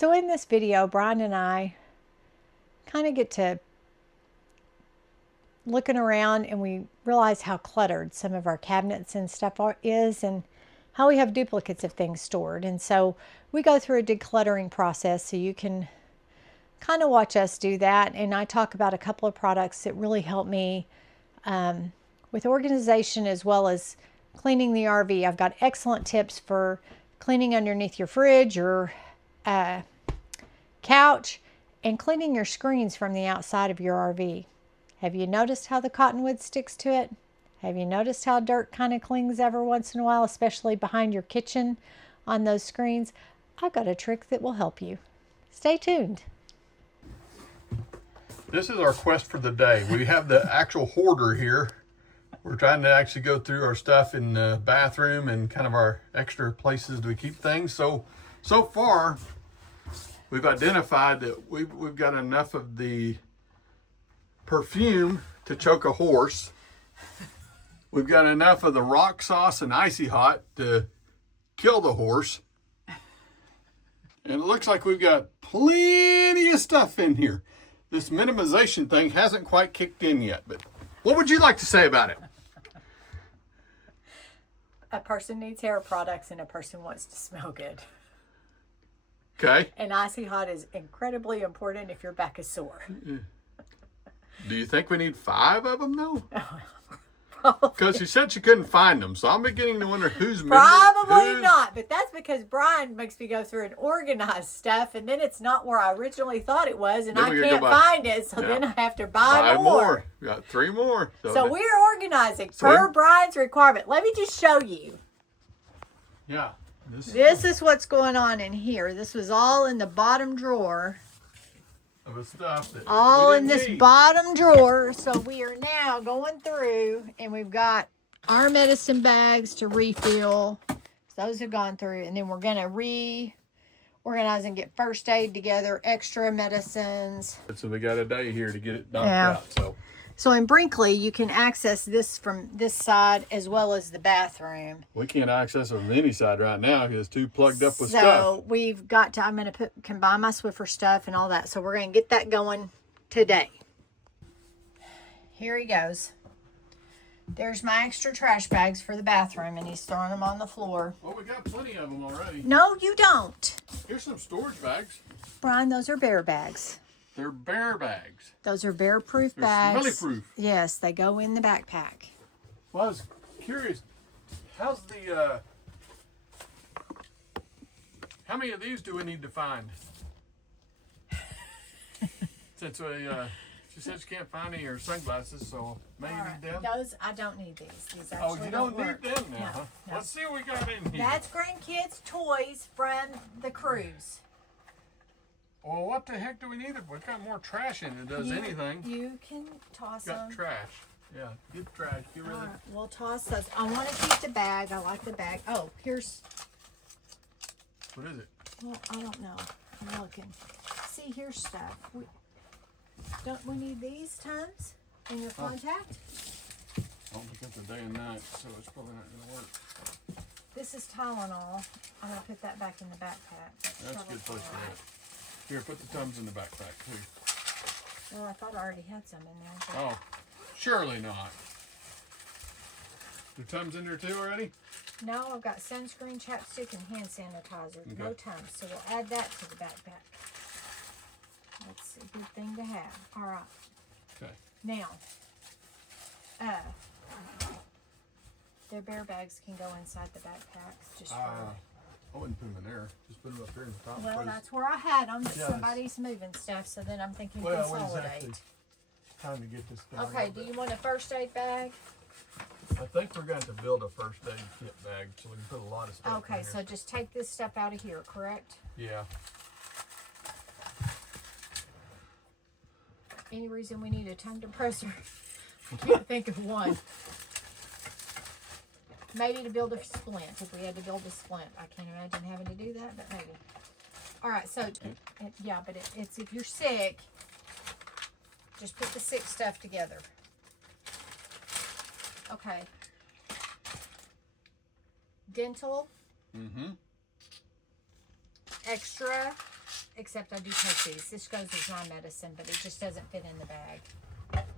So in this video, Brian and I kind of get to looking around and we realize how cluttered some of our cabinets and stuff is, and how we have duplicates of things stored. And so we go through a decluttering process, so you can kind of watch us do that. And I talk about a couple of products that really help me with organization as well as cleaning the RV. I've got excellent tips for cleaning underneath your fridge or couch, and cleaning your screens from the outside of your RV. Have you noticed how the cottonwood sticks to it? Have you noticed how dirt kind of clings every once in a while, especially behind your kitchen on those screens? I've got a trick that will help you. Stay tuned. This is our quest for the day. We have the actual hoarder here. We're trying to actually go through our stuff in the bathroom and kind of our extra places we keep things. So far, we've identified that we've got enough of the perfume to choke a horse. We've got enough of the rock sauce and icy hot to kill the horse. And it looks like we've got plenty of stuff in here. This minimization thing hasn't quite kicked in yet, but what would you like to say about it? A person needs hair products and a person wants to smell good. Okay. And icy hot is incredibly important if your back is sore. Do you think we need 5 of them though? Because she said she couldn't find them, so I'm beginning to wonder who's Probably not, but that's because Brian makes me go through and organize stuff, and then it's not where I originally thought it was, and I can't find it, so then I have to buy more. We got 3 more. So we're organizing per Brian's requirement. Let me just show you. Yeah. This is what's going on in here. This was all in the bottom drawer. Of stuff that all in this bottom drawer. So we are now going through, and we've got our medicine bags to refill. Those have gone through, and then we're going to reorganize and get first aid together, extra medicines. So we got a day here to get it knocked out. So in Brinkley, you can access this from this side as well as the bathroom. We can't access it from any side right now because it's too plugged up with stuff. So we've got to, I'm going to combine my Swiffer stuff and all that. So we're going to get that going today. Here he goes. There's my extra trash bags for the bathroom, and he's throwing them on the floor. Well, we got plenty of them already. No, you don't. Here's some storage bags. Brian, those are bear bags. They're bear bags. Those are bear-proof bags. They're smelly-proof. Yes, they go in the backpack. Well, I was curious, how's the, how many of these do we need to find? Since she said she can't find any of her sunglasses, so maybe you need them? Those, I don't need these. These actually you don't work. need them now, huh? No. Let's see what we got in here. That's grandkids' toys from the cruise. Well, what the heck do we need? We've got more trash in it does anything. You can toss them. Got trash. Yeah, get trash. Get rid of it. We'll toss those. I want to keep the bag. I like the bag. Oh, here's. What is it? Well, I don't know. I'm looking. See, here's stuff. Don't we need these tons in your contact? I don't think it's a day and night, so it's probably not going to work. This is Tylenol. I'm going to put that back in the backpack. That's a good place for that. Here, put the Tums in the backpack, too. Well, I thought I already had some in there. But... Oh, surely not. The Tums in there, too, already? No, I've got sunscreen, chapstick, and hand sanitizer. Okay. No Tums, so we'll add that to the backpack. That's a good thing to have. All right. Okay. Now, their bear bags can go inside the backpacks. Just I wouldn't put them in there. Just put them up here in the top. Well, that's where I had them, but somebody's moving stuff, so then I'm thinking consolidate. Time to get this done. Okay, do you want a first aid bag? I think we're going to build a first aid kit bag so we can put a lot of stuff in Okay, here. so just take this stuff out of here, correct? Yeah. Any reason we need a tongue depressor? I can't think of one. Maybe to build a splint, if we had to build a splint. I can't imagine having to do that, but maybe. All right, so, yeah, but it's if you're sick, just put the sick stuff together. Okay. Dental. Mm-hmm. Extra. except I do take these. This goes as my medicine, but it just doesn't fit in the bag.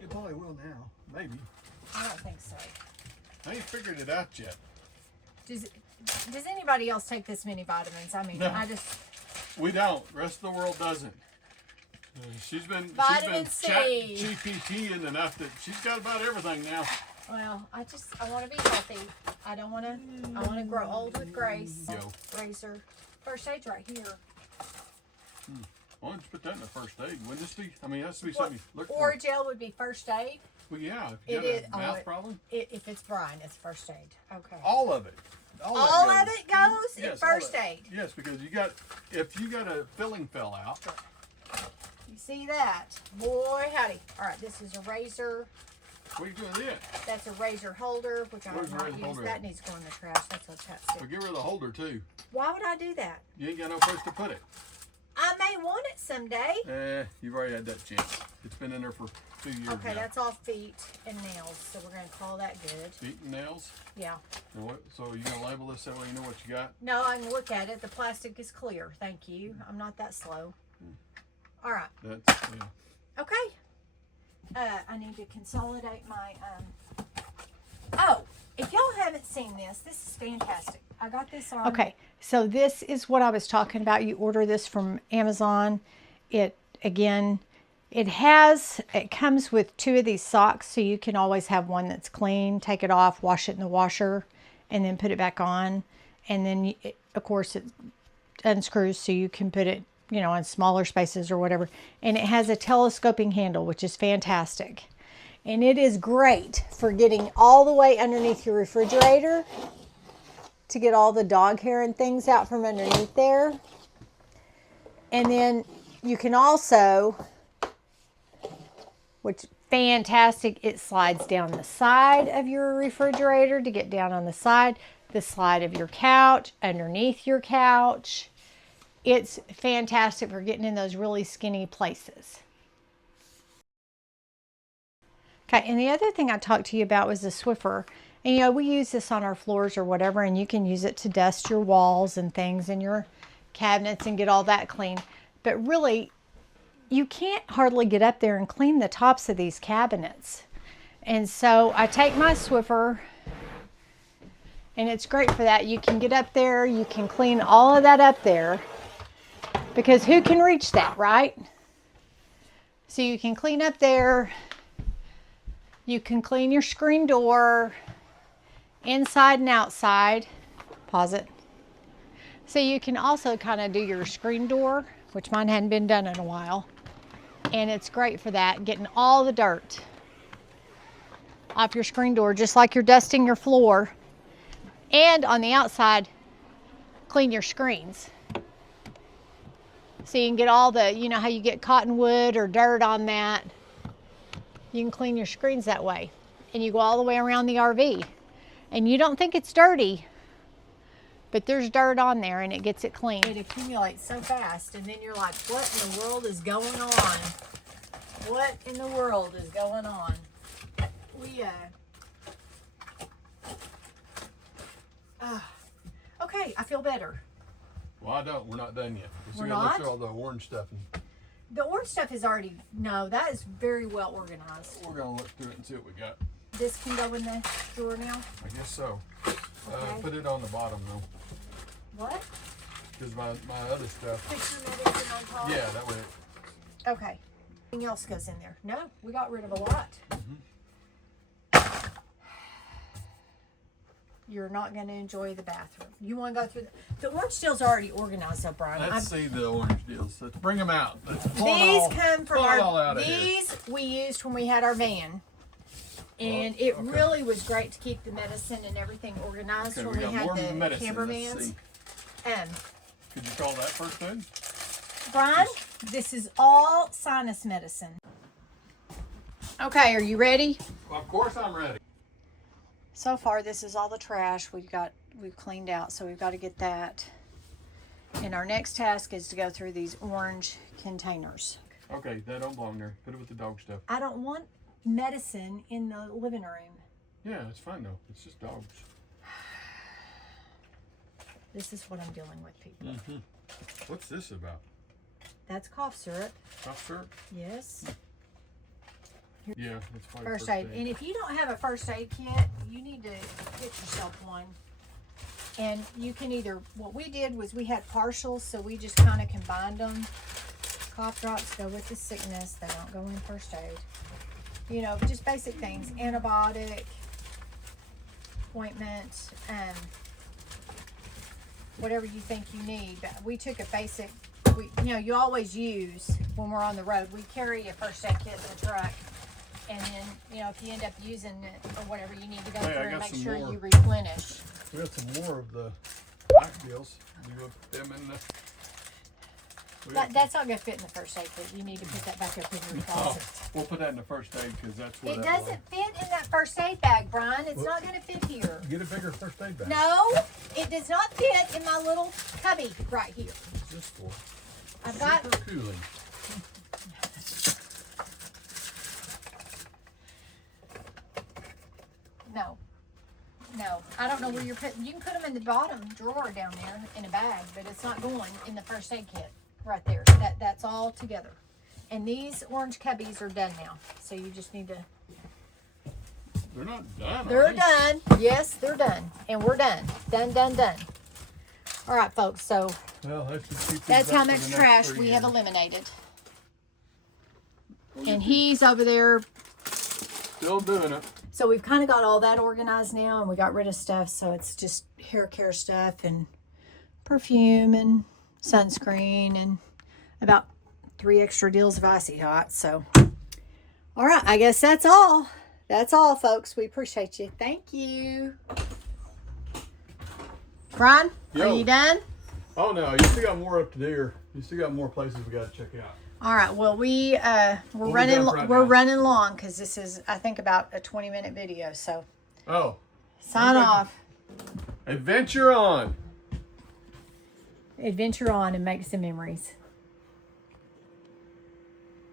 It probably will now. Maybe. I don't think so. I ain't figured it out yet. Does anybody else take this many vitamins? I mean, No. We don't. The rest of the world doesn't. She's been Vitamin C. GPTing enough that she's got about everything now. Well, I want to be healthy. I want to grow old with grace. Yo. Razor. First aid's right here. Why don't you put that in the first aid? Wouldn't this be, I mean, it has to be something you look for. Or gel would be first aid. Well, yeah, if you got a mouth problem. If it's brine, it's first aid. Okay. All of it. All of it goes in first aid. Yes, because if you got a filling fell out. You see that? Boy, howdy. All right, this is a razor. What are you doing with it? That's a razor holder, which I have not used. That needs to go in the trash. That's what that's Well, get rid of the holder, too. Why would I do that? You ain't got no place to put it. I may want it someday. You've already had that chance. It's been in there for 2 years Okay, now. that's all feet and nails, so we're going to call that good. Feet and nails? Yeah. And so are you going to label this that way you know what you got? No, I can look at it. The plastic is clear. Thank you. I'm not that slow. All right. That's, yeah. Okay. I need to consolidate my, Oh, if y'all haven't seen this is fantastic. I got this on. Okay, so this is what I was talking about. You order this from Amazon. It comes with 2 of these socks, so you can always have one that's clean, take it off, wash it in the washer, and then put it back on. And then, of course, it unscrews so you can put it, in smaller spaces or whatever. And it has a telescoping handle, which is fantastic. And it is great for getting all the way underneath your refrigerator to get all the dog hair and things out from underneath there. And then you can also, which fantastic, it slides down the side of your refrigerator to get down on the side of your couch, underneath your couch. It's fantastic for getting in those really skinny places. Okay, and the other thing I talked to you about was the Swiffer. And we use this on our floors or whatever, and you can use it to dust your walls and things in your cabinets and get all that clean. But really, you can't hardly get up there and clean the tops of these cabinets. And so I take my Swiffer, and it's great for that. You can get up there, you can clean all of that up there, because who can reach that, right? So you can clean up there, you can clean your screen door, inside and outside. Pause it. So you can also kind of do your screen door, which mine hadn't been done in a while. And it's great for that, getting all the dirt off your screen door, just like you're dusting your floor. And on the outside, clean your screens. So you can get all the, how you get cottonwood or dirt on that. You can clean your screens that way. And you go all the way around the RV. And you don't think it's dirty, but there's dirt on there and it gets it clean. It accumulates so fast, and then you're like, what in the world is going on? What in the world is going on? Okay, I feel better. Well, I don't. We're not done yet. We're not? Look through all the orange stuff. The orange stuff is already, no, that is very well organized. We're going to look through it and see what we got. This can go in the drawer now? I guess so. Okay. Put it on the bottom, though. What? Because my other stuff. Put your medicine on top? Yeah, that way. Okay. Anything else goes in there? No, we got rid of a lot. You're not going to enjoy the bathroom. You want to go through the orange deals are already organized, though, Brian. Let's see the orange deals. Let's bring them out. These come from these we used when we had our van. And it really was great to keep the medicine and everything organized when we had the campervans. Could you call that first aid? Brian, this is all sinus medicine. Okay, are you ready? Well, of course I'm ready. So far, this is all the trash we've cleaned out, so we've got to get that. And our next task is to go through these orange containers. Okay, that don't belong there. Put it with the dog stuff. I don't want medicine in the living room. Yeah, it's fine though. It's just dogs. This is what I'm dealing with, people. What's this about? That's cough syrup. Cough syrup? Yes. Yeah, that's probably First aid. And if you don't have a first aid kit, you need to get yourself one. And you can either, what we did was we had partials, so we just kind of combined them. Cough drops go with the sickness. They don't go in first aid. You know, just basic things. Antibiotic, ointment, whatever you think you need. But we took a basic, you know, you always use when we're on the road. We carry a first aid kit in the truck. And then, you know, if you end up using it or whatever, you need to go through and make sure you replenish. We got some more of the black deals. You would put them in the... That's not going to fit in the first aid kit. You need to put that back up in your closet. We'll put that in the first aid because that's what it doesn't fit in that first aid bag, Brian. It's not going to fit here. Get a bigger first aid bag. No, it does not fit in my little cubby right here. What's this for? I've got... Super cooling. No, I don't know where you're putting. You can put them in the bottom drawer down there in a bag, but it's not going in the first aid kit right there. That's all together. And these orange cubbies are done now, so you just need to. They're not done. They're done. Yes, they're done, and we're done. Done. All right, folks. So well, that's how much trash we have eliminated. And he's over there. Still doing it. So we've kind of got all that organized now, and we got rid of stuff. So it's just hair care stuff and perfume and sunscreen and about 3 extra deals of Icy Hot. So, all right, I guess that's all. That's all, folks. We appreciate you. Thank you. Brian, are you done? Oh, no. You still got more up to do. You still got more places we got to check out. All right. Well, we're running long because this is, I think, about a 20-minute video. So, sign off. Adventure on. Adventure on and make some memories.